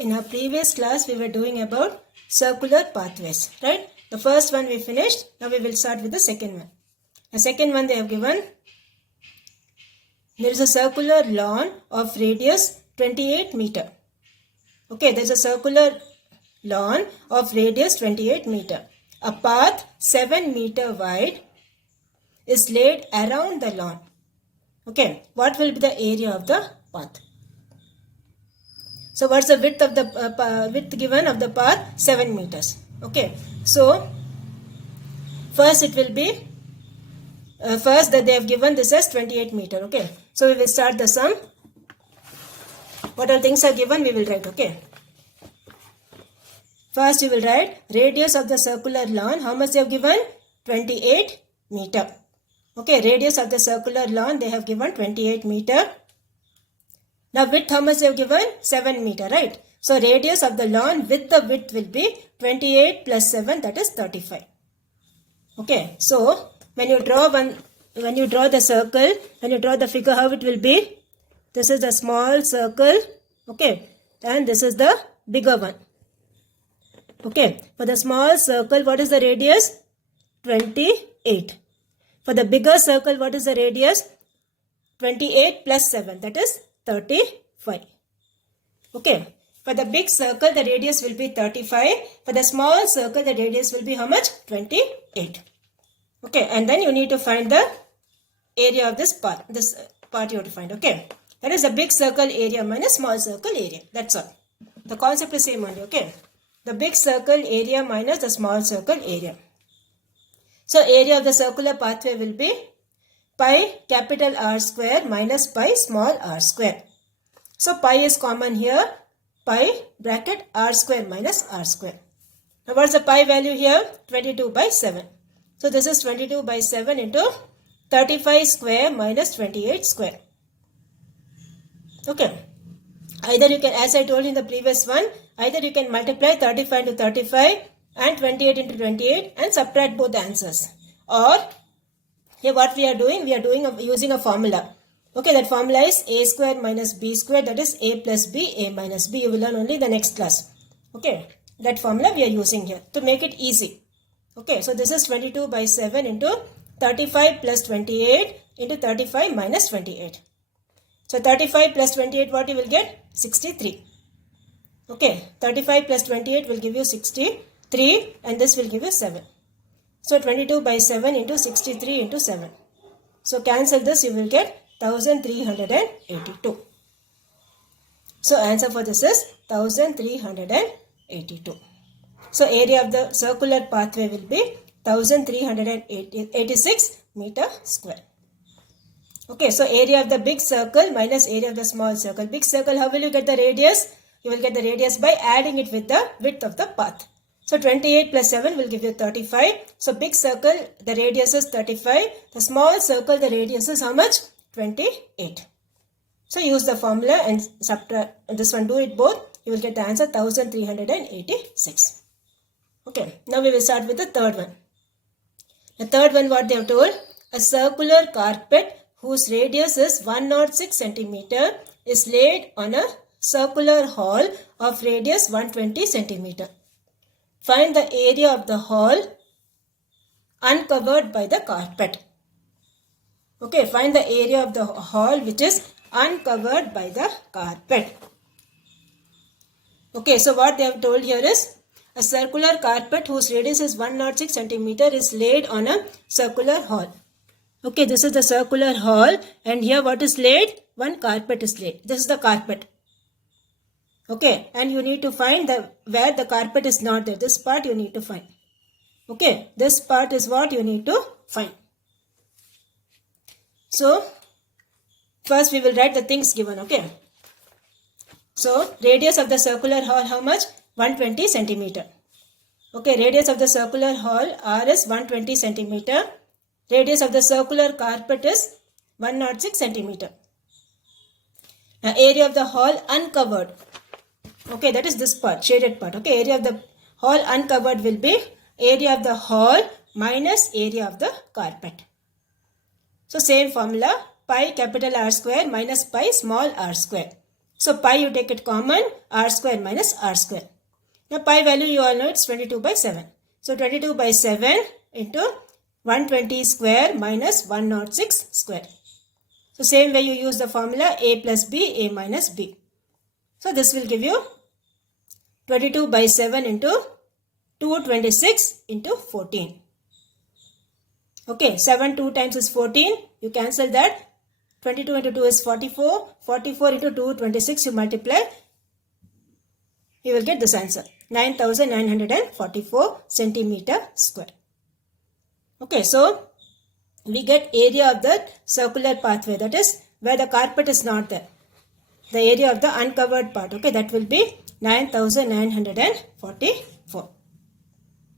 In our previous class, we were doing about circular pathways, right? The first one we finished. Now we will start with the second one. The second one they have given. There is a circular lawn of radius 28 meter. Okay, there is a circular lawn of radius 28 meter. A path 7 meter wide is laid around the lawn. Okay, what will be the area of the path? So what's the width of the width given of the path? 7 meters. Okay, so first it will be first that they have given this as 28 meter. Okay, so we will start the sum. What all things are given we will write. Okay, first you will write radius of the circular lawn. How much they have given? 28 meter. Okay, radius of the circular lawn they have given 28 meter. Now width how much they have given? 7 meter, right? So radius of the lawn with the width will be 28 plus 7, that is 35. Okay, so when you draw the circle, when you draw the figure, how it will be? This is the small circle, okay, and this is the bigger one. Okay, for the small circle, what is the radius? 28. For the bigger circle, what is the radius? 28 plus 7, that is 35. Okay, for the big circle, the radius will be 35. For the small circle, the radius will be how much? 28. Okay, and then you need to find the area of this part. This part you have to find. Okay, that is the big circle area minus small circle area. That's all. The concept is same only. Okay, the big circle area minus the small circle area. So area of the circular pathway will be pi capital R square minus pi small r square. So pi is common here. Pi bracket r square minus r square. Now what is the pi value here? 22 by 7. So this is 22 by 7 into 35 square minus 28 square. Okay. Either you can, as I told you in the previous one, either you can multiply 35 into 35 and 28 into 28 and subtract both the answers. Or here what we are doing using a formula. Okay, that formula is a square minus b square, that is a plus b, a minus b. You will learn only the next class. Okay, that formula we are using here to make it easy. Okay, so this is 22 by 7 into 35 plus 28 into 35 minus 28. So 35 plus 28, what you will get? 63. Okay, 35 plus 28 will give you 63 and this will give you 7. So 22 by 7 into 63 into 7. So cancel this, you will get 1382. So answer for this is 1382. So area of the circular pathway will be 1386 meter square. Okay, so area of the big circle minus area of the small circle. Big circle, how will you get the radius? You will get the radius by adding it with the width of the path. So 28 plus 7 will give you 35. So big circle, the radius is 35. The small circle, the radius is how much? 28. So use the formula and subtract this one, do it both. You will get the answer 1386. Okay, now we will start with the third one. The third one, what they have told, a circular carpet whose radius is 106 centimeter is laid on a circular hall of radius 120 centimeter. Find the area of the hall uncovered by the carpet. Okay, find the area of the hall which is uncovered by the carpet. Okay, so what they have told here is a circular carpet whose radius is 106 centimeter is laid on a circular hall. Okay, this is the circular hall and here what is laid? One carpet is laid. This is the carpet. Okay, and you need to find where the carpet is not there. This part you need to find. Okay, this part is what you need to find. So, first we will write the things given. Okay. So, radius of the circular hall how much? 120 centimeter. Okay, radius of the circular hall R is 120 centimeter. Radius of the circular carpet is 106 centimeter. Now, area of the hall uncovered. Okay, that is this part, shaded part. Okay, area of the hall uncovered will be area of the hall minus area of the carpet. So, same formula, pi capital R square minus pi small r square. So pi you take it common, r square minus r square. Now pi value you all know it's 22 by 7. So 22 by 7 into 120 square minus 106 square. So same way you use the formula a plus b, a minus b. So this will give you 22 by 7 into 226 into 14. Okay, 7 2 times is 14. You cancel that. 22 into 2 is 44. 44 into 2, 26. You multiply. You will get this answer. 9,944 centimeter square. Okay, so we get area of the circular pathway. That is where the carpet is not there. The area of the uncovered part. Okay, that will be 9,944.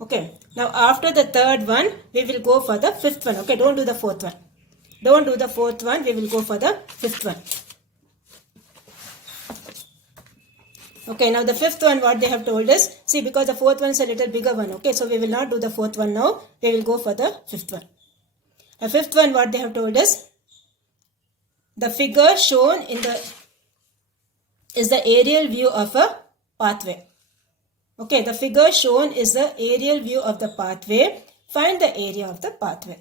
Okay, now after the third one, we will go for the fifth one. Okay, don't do the fourth one. Don't do the fourth one. We will go for the fifth one. Okay, now the fifth one, what they have told us, see, because the fourth one is a little bigger one. Okay, so we will not do the fourth one now. We will go for the fifth one. The fifth one, what they have told us, the figure shown in the is the aerial view of a pathway. Okay, the figure shown is the aerial view of the pathway. Find the area of the pathway.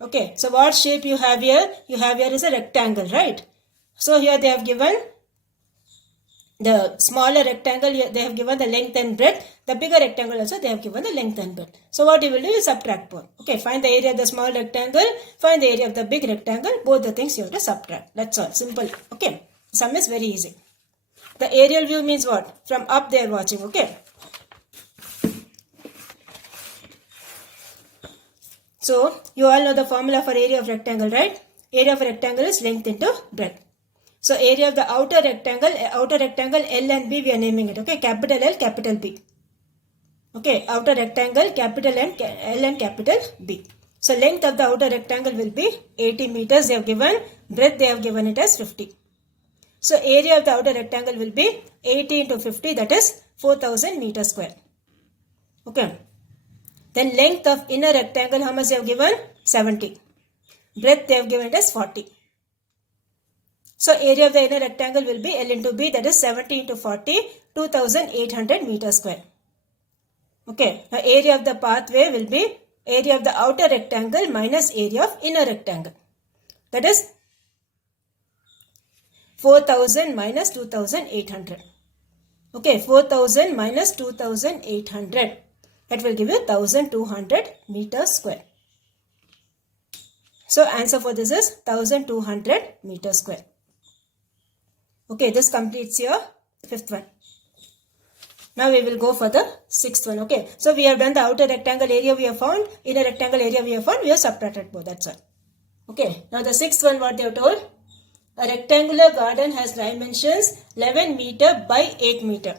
Okay, so what shape you have here? You have here is a rectangle, right? So here they have given the smaller rectangle, they have given the length and breadth. The bigger rectangle also they have given the length and breadth. So what you will do is subtract both. Okay, find the area of the small rectangle, find the area of the big rectangle. Both the things you have to subtract. That's all. Simple. Okay, sum is very easy. The aerial view means what? From up they are watching. Okay. So you all know the formula for area of rectangle, right? Area of a rectangle is length into breadth. So area of the outer rectangle L and B we are naming it. Okay, capital L, capital B. Okay, outer rectangle capital L and capital B. So length of the outer rectangle will be 80 meters they have given. Breadth they have given it as 50. So area of the outer rectangle will be 80 into 50, that is 4000 meters square. Okay. Then length of inner rectangle, how much they have given? 70. Breadth they have given it as 40. So area of the inner rectangle will be L into B, that is 70 into 40, 2800 meters square. Okay. Now area of the pathway will be area of the outer rectangle minus area of inner rectangle. That is 4000 minus 2800. Okay, 4000 minus 2800. That will give you 1200 meters square. So answer for this is 1200 meters square. Okay, this completes your fifth one. Now we will go for the sixth one. Okay, so we have done the outer rectangle area we have found, inner rectangle area we have found, we have subtracted both, that's all. Okay, now the sixth one, what they have told, a rectangular garden has dimensions 11 meter by 8 meter.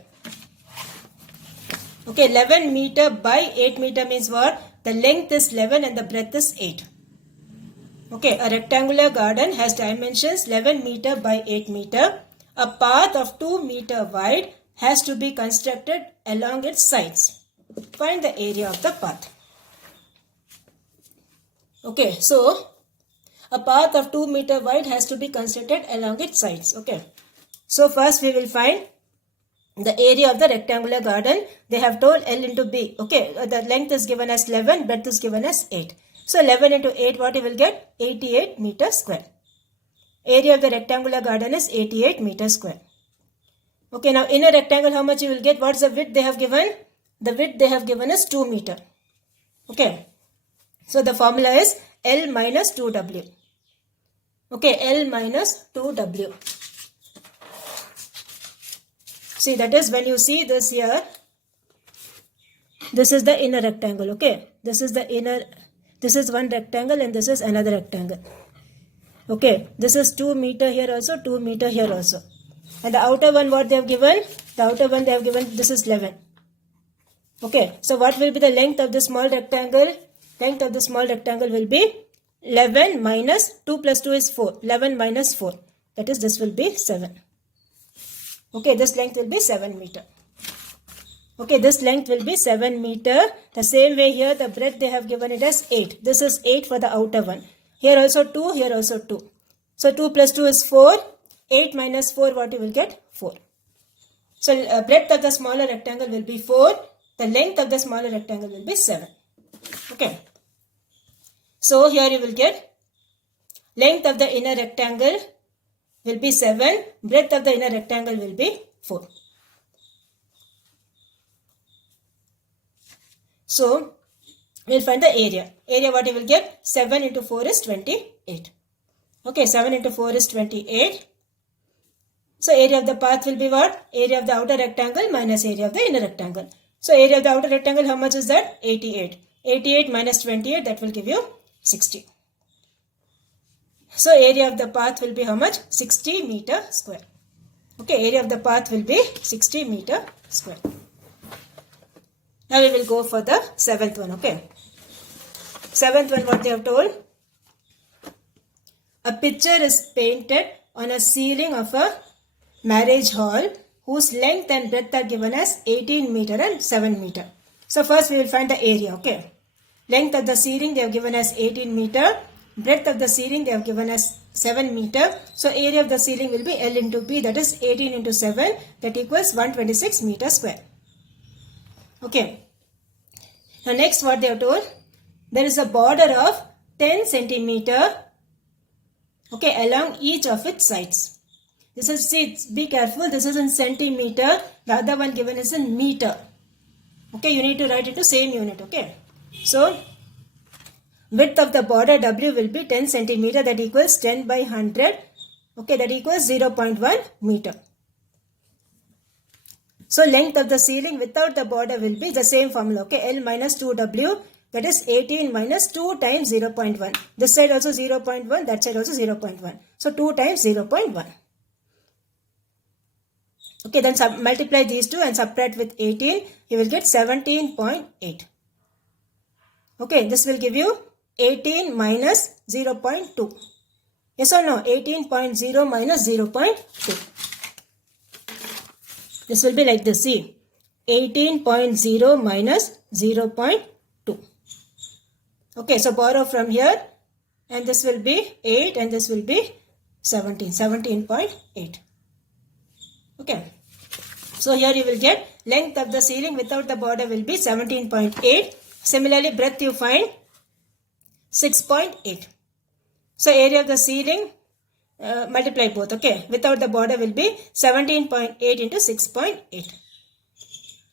Okay, 11 meter by 8 meter means what? The length is 11 and the breadth is 8. Okay, a rectangular garden has dimensions 11 meter by 8 meter. A path of 2 meter wide has to be constructed along its sides. Find the area of the path. Okay, so a path of 2 meter wide has to be constructed along its sides. Okay, so first we will find the area of the rectangular garden. They have told L into B. Okay, the length is given as 11, breadth is given as 8. So 11 into 8, what you will get? 88 meters square. Area of the rectangular garden is 88 meters square. Okay, now inner rectangle, how much you will get? What's the width they have given? The width they have given is 2 meter. Okay, so the formula is L minus 2W. Okay, L minus 2W. See, that is when you see this here, this is the inner rectangle. Okay, this is the inner, this is one rectangle and this is another rectangle. Okay, this is 2 meter here also, 2 meter here also. And the outer one, what they have given? The outer one they have given, this is 11. Okay, so what will be the length of the small rectangle? Length of the small rectangle will be 11 minus 2 plus 2 is 4. 11 minus 4. That is, this will be 7. Okay, this length will be 7 meter. Okay, this length will be 7 meter. The same way here, the breadth they have given it as 8. This is 8 for the outer one. Here also 2, here also 2. So 2 plus 2 is 4. 8 minus 4, what you will get? 4. So breadth of the smaller rectangle will be 4. The length of the smaller rectangle will be 7. Okay. So here you will get length of the inner rectangle will be 7. Breadth of the inner rectangle will be 4. So we will find the area. Area what you will get? 7 into 4 is 28. Okay, 7 into 4 is 28. So area of the path will be what? Area of the outer rectangle minus area of the inner rectangle. So area of the outer rectangle, how much is that? 88. 88 minus 28, that will give you 60. So area of the path will be how much? 60 meter square. Okay, area of the path will be 60 meter square. Now we will go for the 7th one. Okay. 7th one, what they have told? A picture is painted on a ceiling of a marriage hall whose length and breadth are given as 18 meter and 7 meter. So first we will find the area. Okay. Length of the ceiling they have given as 18 meter. Breadth of the ceiling they have given as 7 meter. So area of the ceiling will be L into B, that is 18 into 7, that equals 126 meter square. Okay. Now next what they have told? There is a border of 10 centimeter, okay, along each of its sides. This is, see, be careful, this is in centimeter, the other one given is in meter. Okay, you need to write it to same unit, okay. So, width of the border W will be 10 centimeter, that equals 10 by 100, okay, that equals 0.1 meter. So, length of the ceiling without the border will be the same formula, okay, L minus 2W, that is 18 minus 2 times 0.1. This side also 0.1, that side also 0.1. So, 2 times 0.1. Okay, then multiply these two and subtract with 18. You will get 17.8. Okay, this will give you 18 minus 0.2. Yes or no? 18.0 minus 0.2. This will be like this. See, 18.0 minus 0.2. Okay, so borrow from here and this will be 8 and this will be 17.8. Okay, so here you will get length of the ceiling without the border will be 17.8. Similarly, breadth you find 6.8. So area of the ceiling, multiply both, okay. Without the border will be 17.8 into 6.8.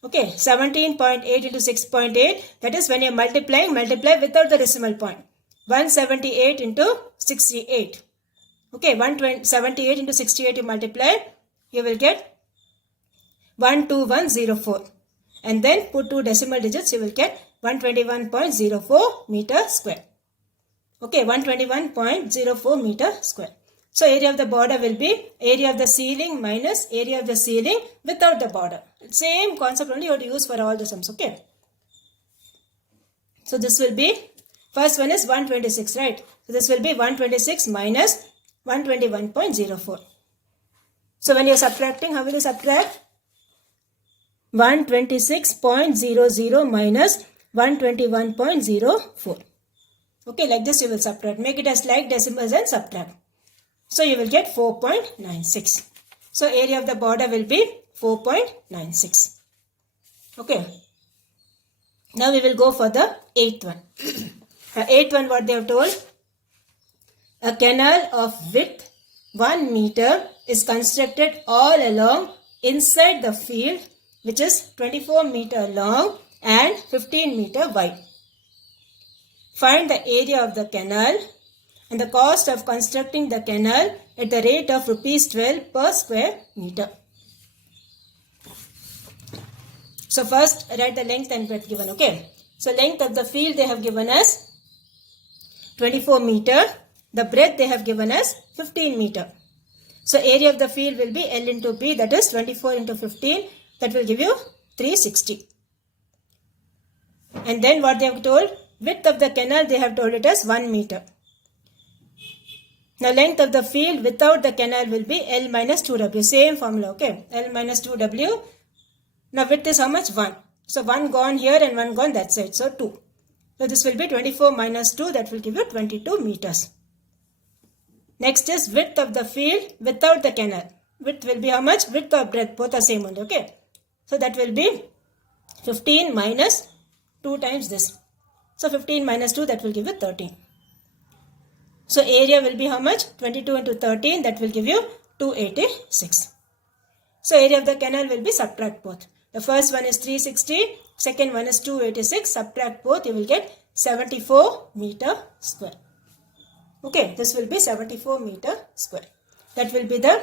Okay, 17.8 into 6.8, that is when you are multiplying, multiply without the decimal point. 178 into 68. Okay, 178 into 68 you multiply, you will get 12104. And then put 2 decimal digits, you will get 121.04 meter square. Okay, 121.04 meter square. So area of the border will be area of the ceiling minus area of the ceiling without the border. Same concept only you have to use for all the sums. Okay. So this will be, first one is 126, right? So this will be 126 minus 121.04. So when you are subtracting, how will you subtract? 126.00 minus 121.04. Okay, like this you will subtract. Make it as like decimals and subtract. So you will get 4.96. So area of the border will be 4.96. Okay. Now we will go for the 8th one. The 8th one, what they have told? A canal of width 1 meter is constructed all along inside the field, which is 24 meter long and 15 meter wide. Find the area of the canal and the cost of constructing the canal at the rate of ₹12 per square meter. So first write the length and breadth given. Okay. So length of the field they have given as 24 meter. The breadth they have given as 15 meter. So area of the field will be L into B, that is 24 into 15. That will give you 360. And then what they have told? Width of the canal they have told it as 1 meter. Now length of the field without the canal will be L minus 2W. Same formula, okay. L minus 2W. Now width is how much? 1. So 1 gone here and 1 gone that side. So 2. So this will be 24 minus 2. That will give you 22 meters. Next is width of the field without the canal. Width will be how much? Width or breadth, both are same only, okay. So that will be 15 minus 2 times this. So 15 minus 2, that will give you 13. So area will be how much? 22 into 13, that will give you 286. So area of the canal will be subtract both. The first one is 360, second one is 286, subtract both, you will get 74 meter square. Okay, this will be 74 meter square. That will be the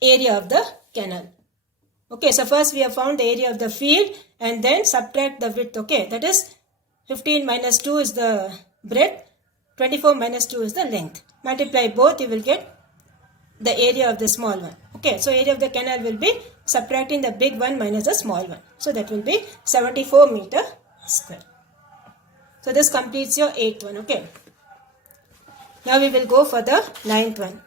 area of the canal. Okay, so first we have found the area of the field and then subtract the width. Okay, that is 15 minus 2 is the breadth, 24 minus 2 is the length. Multiply both, you will get the area of the small one. Okay, so area of the canal will be subtracting the big one minus the small one. So that will be 74 meter square. So this completes your 8th one. Okay. Now we will go for the 9th one.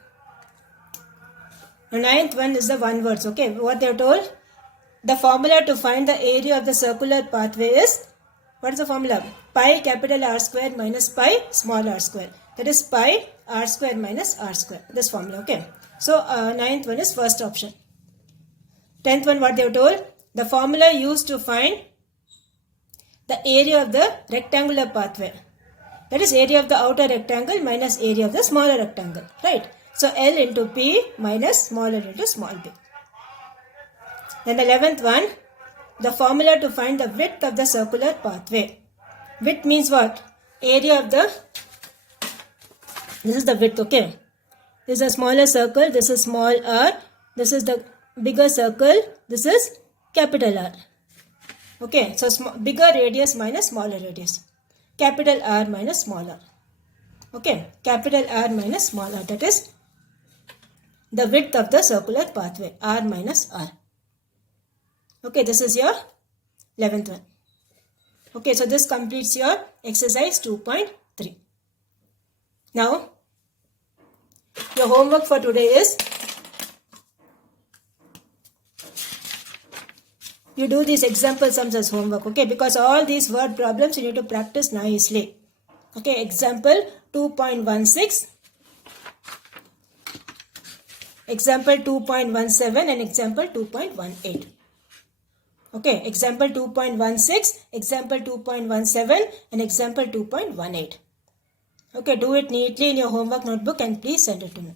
The 9th one is the one words. Okay, what they are told? The formula to find the area of the circular pathway is, what is the formula? Pi capital R square minus pi small r square. That is pi r square minus r square. This formula. Okay. So 9th one is first option. 10th one, what they are told? The formula used to find the area of the rectangular pathway. That is area of the outer rectangle minus area of the smaller rectangle. Right. So L into P minus smaller into small b. Then the 11th one, the formula to find the width of the circular pathway. Width means what? Area of the, this is the width, okay. This is a smaller circle, this is small r, this is the bigger circle, this is capital R. Okay, so bigger radius minus smaller radius. Capital R minus small r. Okay, capital R minus small r, that is the width of the circular pathway, R minus R. Okay, this is your 11th one. Okay, so this completes your exercise 2.3. Now, your homework for today is, you do these example sums as homework, okay, because all these word problems you need to practice nicely. Okay, example 2.16, example 2.17 and example 2.18. Okay, example 2.16, example 2.17 and example 2.18. Okay, do it neatly in your homework notebook and please send it to me.